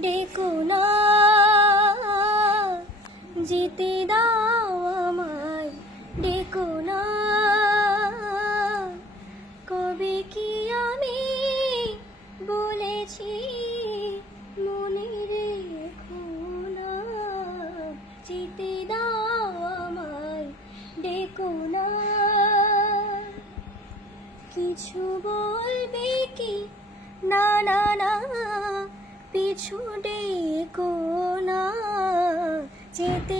ডেকো না। যেতে দাও আমায় ডেকো না। কবে কি আমি বলেছি, মনে রেখো যেতে দাও আমায় ডেকো না। কিছু বলবে কি? না না না। ছুটে কোনা যেতে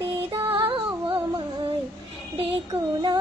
যেতে দাও আমায় ডেকো না